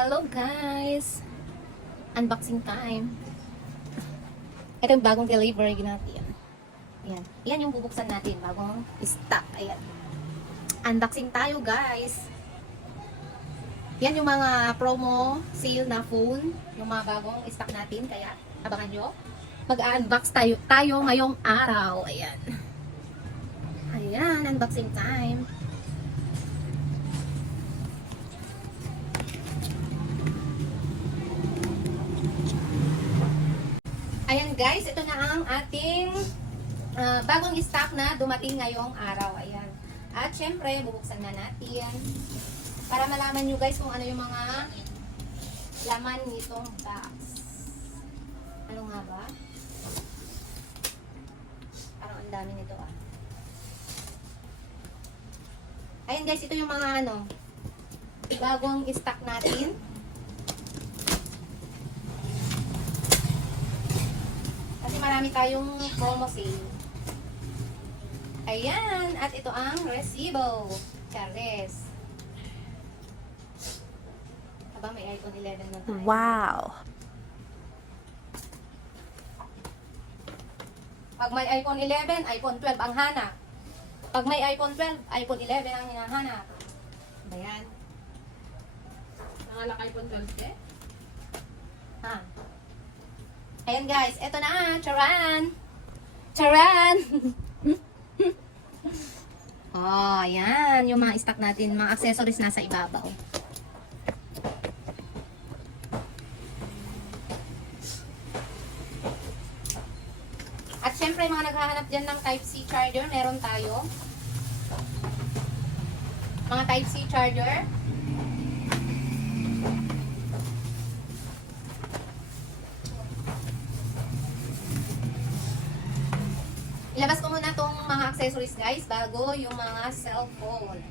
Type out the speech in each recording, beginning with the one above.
Hello guys! Unboxing time. Ito yung bagong delivery natin. Ayan. Yan yung bubuksan natin. Bagong stock. Ayan. Unboxing tayo guys. Yan yung mga promo sale na phone. Yung mga bagong stock natin. Kaya abangan nyo. Mag-unbox tayo ngayong araw. Ayan. Ayan. Unboxing time. Ayan guys, ito na ang ating bagong stock na dumating ngayong araw. Ayan. At syempre, bubuksan na natin para malaman nyo guys kung ano yung mga laman nitong box. Ano nga ba? Parang ang dami nito ah. Ayan guys, ito yung mga bagong stock natin. Marami tayong promo sale. Ayan. At ito ang resibo. Charles. Aba, may iPhone 11 na tayo. Wow. Pag may iPhone 11, iPhone 12 ang hanap. Pag may iPhone 12, iPhone 11 ang hinahanap. Ayan. Nangalak iPhone 12 eh? Ha? Ayan guys, eto na, charan! Charan! Oh, ayan, yung mga stock natin, mga accessories nasa ibabaw. At syempre, mga naghahanap dyan ng Type-C charger, meron tayo. Mga Type-C charger. Ilabas ko muna itong mga accessories guys bago yung mga cellphone.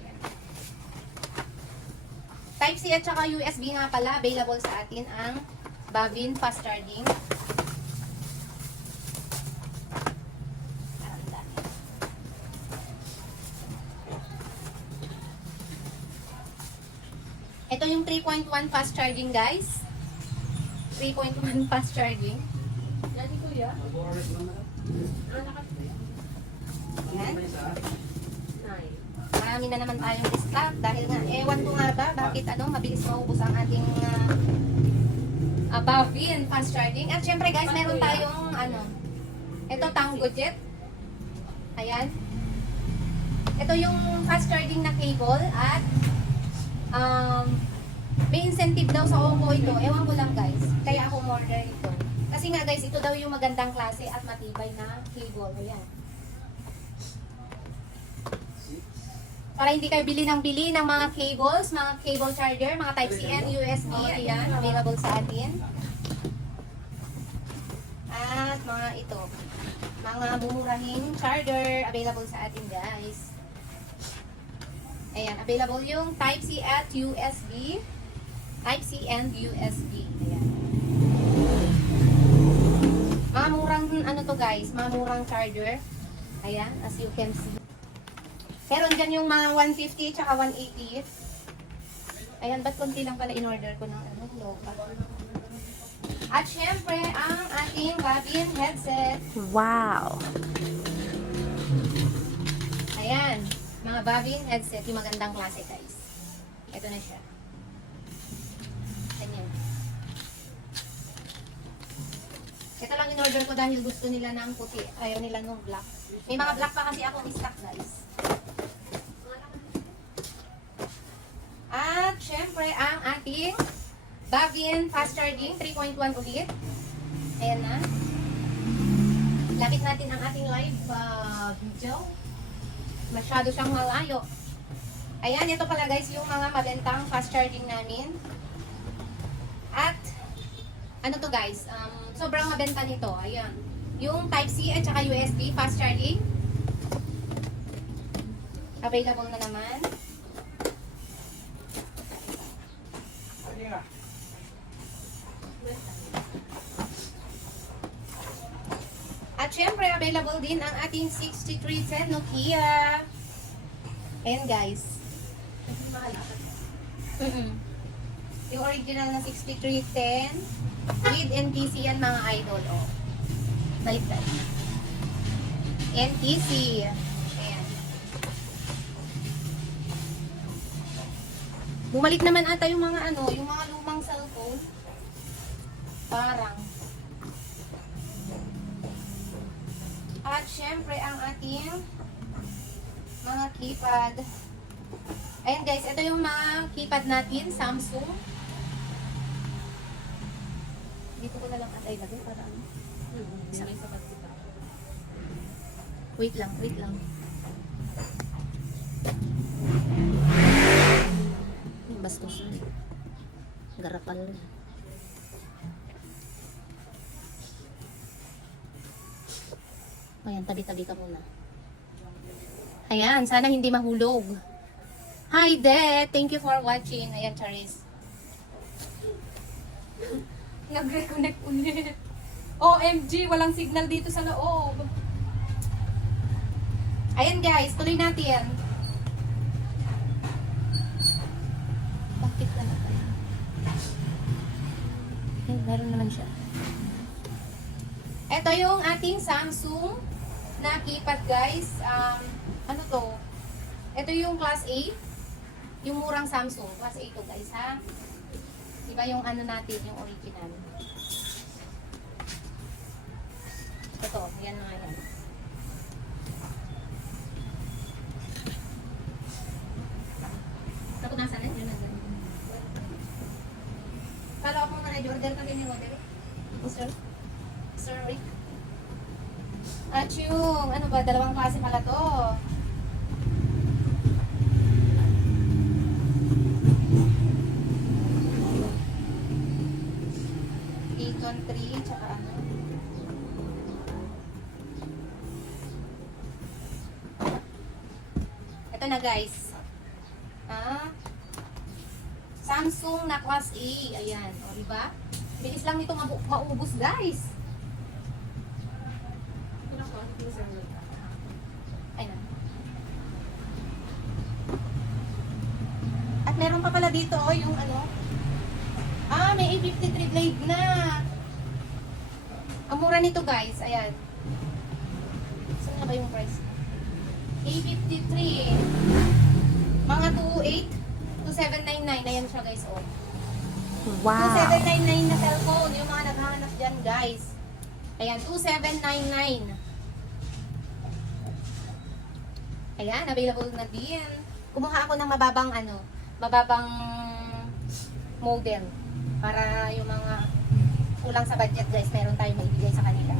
Type-C at saka USB nga pala, available sa atin ang Bavin Fast Charging. Ito yung 3.1 fast charging guys. 3.1 fast charging. Yan ni Kuya. Yan. Marami na naman tayong stock dahil nga, ewan ko nga ba bakit mabilis maubos ang ating Bavin fast charging. At syempre guys, meron tayong ito Tango Jet. Ayan. Ito yung fast charging na cable at may incentive daw sa Oppo ito. Ewan ko lang guys. Kaya ako order ito. Kasi nga guys, ito daw yung magandang klase at matibay na cable. Ayan. Para hindi kayo bili ng mga cables, mga cable charger, mga Type-C and USB. Ayan, available sa atin. At mga ito, mga mumurahing charger, available sa atin guys. Ayan, available yung Type-C at USB. Type-C and USB. Ayan. Mga murang, to guys, mga murang charger. Ayan, as you can see. Meron dyan yung mga 150 tsaka 180. Ayan, ba't konti lang pala in-order ko ng local. At syempre, ang ating Bavin headset. Wow. Ayan, mga Bavin headset, yung magandang klase guys. Ito na siya. Ganyan. Ito lang in-order ko dahil gusto nila ng puti. Ayaw nila nung black. May mga black pa kasi akong stock guys. At syempre, ang ating Bavin fast charging 3.1 ulit. Ayan na. Lapit natin ang ating live video. Masyado siyang malayo. Ayan, ito pala guys yung mga mabentang fast charging namin. At ano to guys, sobrang mabenta nito. Ayan. Yung Type-C at saka USB fast charging. Available na naman. At syempre, available din ang ating 6310 Nokia. Ayan guys. Yung original na 6310 with NTC yan mga idol. Oh. Baliktad. NTC. Ayan. Bumalik naman ata yung mga yung mga lumang cellphone. Parang. At syempre ang ating mga keypad. Ayan guys, ito yung mga keypad natin, Samsung. Dito ko na lang atay lagay para ano. May sapat kita. Wait lang, wait lang. Bastos na eh. Garapal na. Ayan, tabi-tabi ka muna. Ayan, sana hindi mahulog. Hi, De! Thank you for watching. Ayan, Charis. Nag-reconnect ulit. OMG, walang signal dito sa loob. Ayan guys, tuloy natin. Bakit na natin? Meron naman siya. Ito yung ating Samsung na keypad guys. Ano to? Ito yung class A. Yung murang Samsung. Class A to guys ha. Iba yung ano natin, yung original. Ito, yan nga yan. Tapos nasa na? Yun na yan. Kala ko na order ka din yung order. Sir? Sir Rick? At yung, ano ba, dalawang klase pala to. Eton 3, tsaka ano. Ito na guys. Samsung na class A. Ayan, o diba? Bilis lang nito maubos guys. Ayan. At meron pa pala dito yung ano. May A53 blade na. Ang mura nito guys. Ayan. Saan na ba yung price? A53. Mga 2799. Ayan siya guys. Oh. Wow. 2799 na cellphone. Yung mga naghahanap dyan guys. Ayan. 2799. Ayan. Available na din. Kumuha ako ng mababang model. Para yung mga kulang sa budget guys, meron tayong maibigay sa kanila.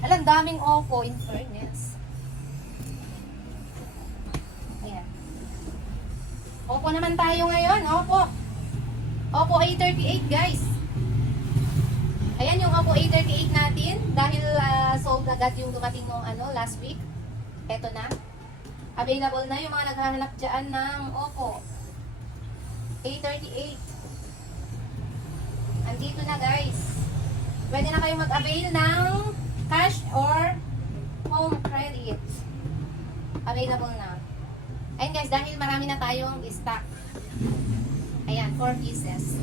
Alam, daming Oppo in fairness. Ayan. Oppo naman tayo ngayon, Oppo. Oppo A38 guys. Ayan yung Oppo A38 natin. Dahil sold agad yung dumating nung last week. Eto na. Available na yung mga naghahanap dyan ng Oppo A38. Andito na guys. Pwede na kayo mag-avail ng cash or home credit. Available na. Ayun guys, dahil marami na tayong stock. Ayan, 4 pieces.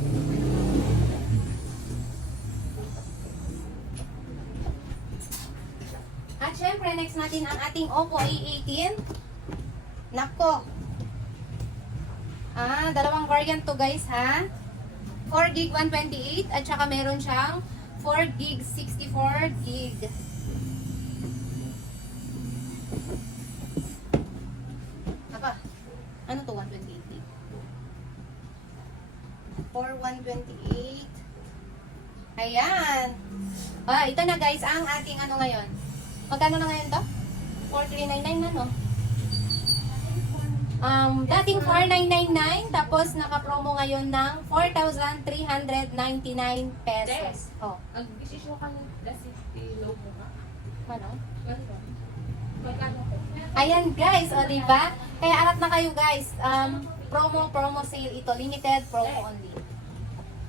At syempre, next natin ang ating Oppo A18. Nako. Dalawang variant to guys ha. 4 gig 128 at saka meron siyang 4 gig 64 gig. Aba, ano to 128 gig? 4 128. Ayan. Ito na guys ang ating ngayon. Magkano na ngayon to? 4399 na no? Dating 4999 tapos naka-promo ngayon ng 4,399 pesos. Oh. Ang isisyo ka ng low mo ka? Ano? Magkano ko? Ayan guys, o diba? Kaya arat na kayo guys. Promo sale ito. Limited promo only.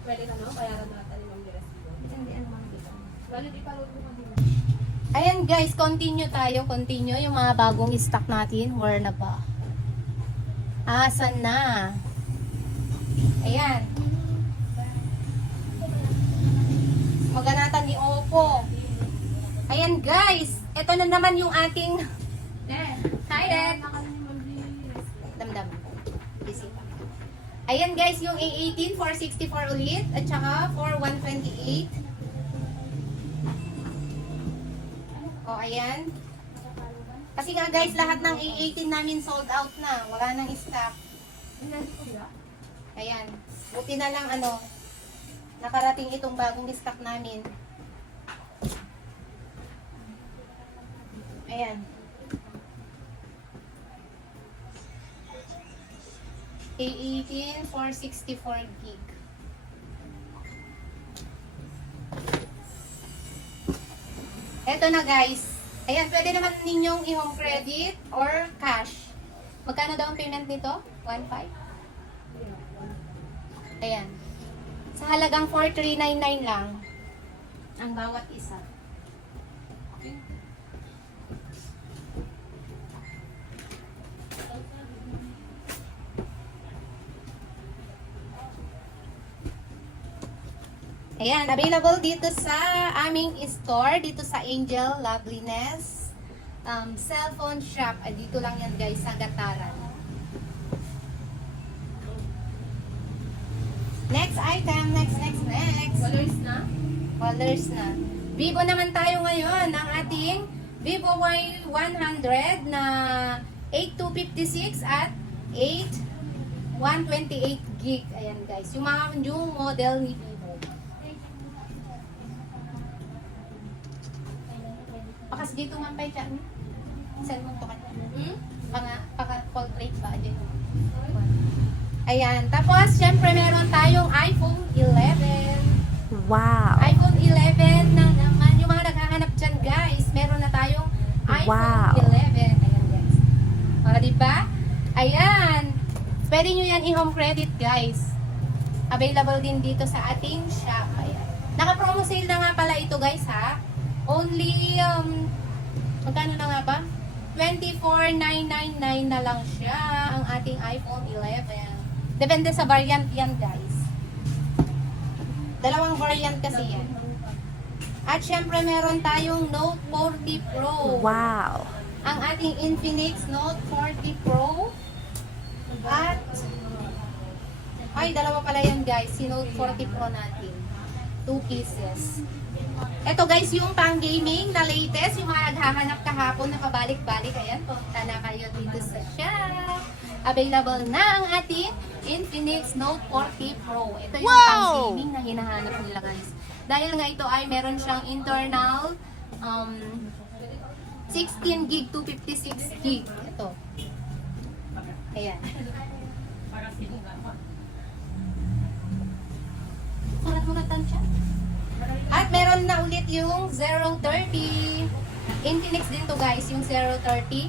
Pwede ka no? Bayaran natin yung mga Bali, di pa load mo kanina. Ayan guys, continue tayo. Continue yung mga bagong stock natin. Where na ba? Asan na? Ayan. Oppo. Ayan guys, ito na naman yung ating hi Dad. Damdam. Busy pa. Ayan guys, yung A18 464 ulit at saka 4128. O ayan. Kasi nga guys, lahat ng A18 namin sold out na. Wala nang stock. Ayan. Buti na lang nakarating itong bagong stock namin. Ayan. A18 464 gig. Eto na guys. Ayan, pwede naman ninyong i-home credit or cash. Magkano down payment nito? 1.5? Ayan. Sa halagang 4,399 lang ang bawat isa. Ayan, available dito sa aming store, dito sa Angel Loveliness cellphone shop. Dito lang yan guys, sa Gataran. Next item, next. Colors na? Colors na. Vivo naman tayo ngayon ng ating Vivo Y100 na 8256 at 8128 gig. Ayan guys, yung mga new model ni Vivo. Pakas dito man pa dyan. Send mo to kanya. Paka-call rate ba dyan? Ayan. Tapos, syempre meron tayong iPhone 11. Wow. iPhone 11 na naman. Yung mga naghahanap dyan, guys. Meron na tayong iPhone Wow. 11. Ayan, guys. O, diba? Ayan. Pwede nyo yan i-home credit, guys. Available din dito sa ating shop. Ayan. Naka-promo sale na nga pala ito, guys, ha? Only, magkano na nga ba? 24,999 na lang siya ang ating iPhone 11. Depende sa variant yan, guys. Dalawang variant kasi yan. At syempre, meron tayong Note 40 Pro. Wow. Ang ating Infinix Note 40 Pro. At, ay, dalawa pala yan, guys. Si Note 40 Pro natin. 2 pieces. Ito guys, yung pang gaming na latest, yung mga naghahanap kahapon na pabalik-balik, ayan, punta na kayo dito sa shop. Available na ang ating Infinix Note 40 Pro. Ito yung pang gaming na hinahanap nila guys. Dahil nga ito ay meron siyang internal 16 gig to 56 gig. Ito. Ayan. Sulat mo na tansya. At meron na ulit yung 030. Infinix din to guys, yung 030.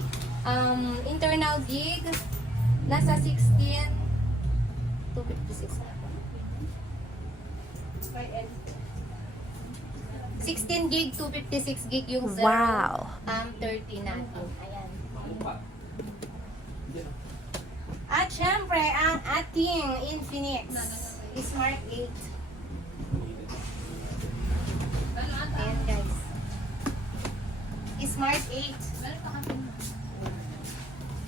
Internal gig, nasa 16 to 56. 16 gig to 56 gig yung 030 Wow. natin. Ayan. At syempre, ang ating Infinix Smart 8. Ayan guys. Smart 8.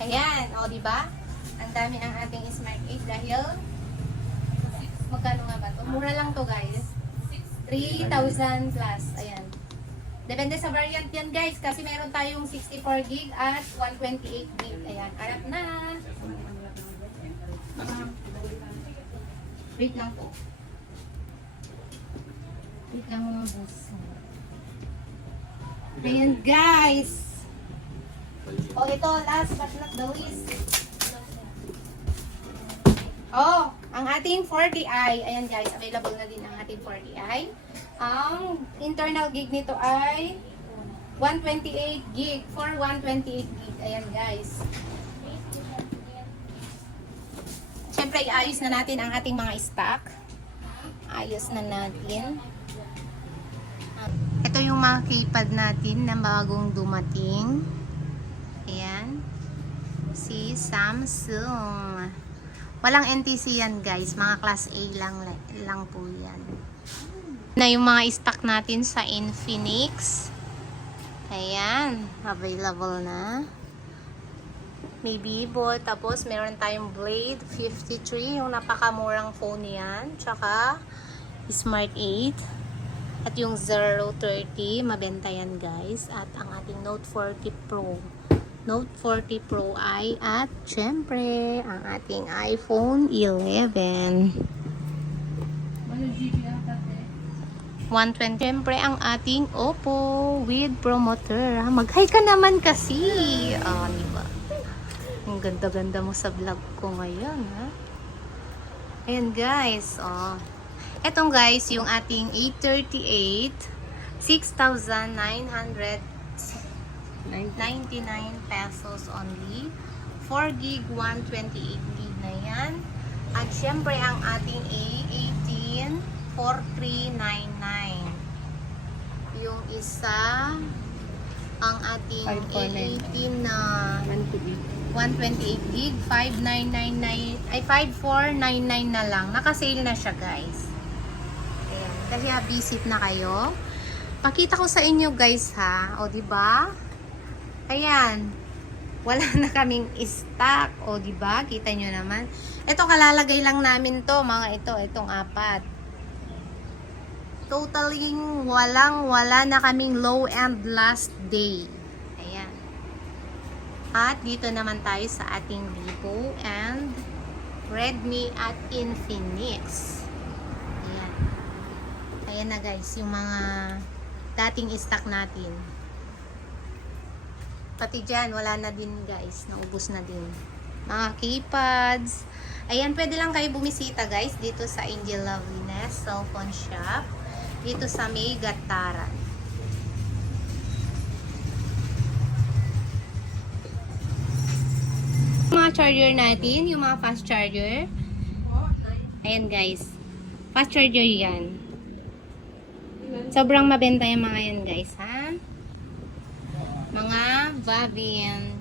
Ayan, o diba? Ang dami ang ating Smart 8 dahil magkano nga ba to? Mura lang to guys. 3,000 plus. Ayan. Depende sa variant yan guys kasi meron tayong 64 gig at 128 gig. Ayan, harap na. Wait lang po. Wait lang mga boss. Ayan guys. O ito, last but not the least. Oh, ang ating 40i. Ayan guys, available na din ang ating 40i. Ang internal gig nito ay 128 gig for 128 gig. Ayan guys. Siyempre, iayos na natin ang ating mga stock. Ayos na natin. Ito yung mga keypad natin na bagong dumating. Ayan. Si Samsung. Walang NTC yan guys. Mga class A lang po yan. Na yung mga stock natin sa Infinix. Ayan, available na. May Vivo, tapos meron tayong Blade 53, yung napakamurang phone yan. Tsaka Smart 8. At yung 030, mabenta yan guys. At ang ating Note 40 Pro. Note 40 Pro ay at syempre ang ating iPhone 11. 120. Syempre ang ating Oppo with promoter. Mag-hi ka naman kasi. Diba? Ang ganda-ganda mo sa vlog ko ngayon, ha? Ayan guys, etong guys, yung ating 838, 6,999 pesos only. 4 gig, 128 gig na yan. At syempre, ang ating A18, 4399. Yung isa, ang ating A18 na 128 gig, 5999, ay 5499 na lang. Naka-sale na siya, guys. Ayan. Kaya visit na kayo. Pakita ko sa inyo, guys, ha. O, diba? Ayan. Wala na kaming stock. O, diba? Kita nyo naman. Ito, kalalagay lang namin to, mga ito. Itong 4. Totaling wala na kaming low and last day. Ayan. At dito naman tayo sa ating Vivo and Redmi at Infinix. Ayan. Ayan na guys, yung mga dating stock natin. Pati dyan, wala na din guys. Naubos na din. Mga keypads. Ayan, pwede lang kayo bumisita guys dito sa Angel Loveliness Cellphone Shop. Dito sa May Gataran. Mga charger natin, yung mga fast charger. Ayan guys. Fast charger yan. Sobrang mabenta yung mga yan guys, ha? Mga Vavian.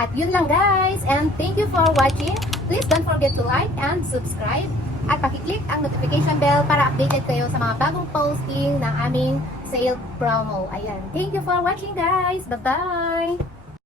At yun lang guys, and thank you for watching. Please don't forget to like and subscribe at pakiclick ang notification bell para updated kayo sa mga bagong posting ng aming sale promo. Ayan, thank you for watching guys. Bye bye.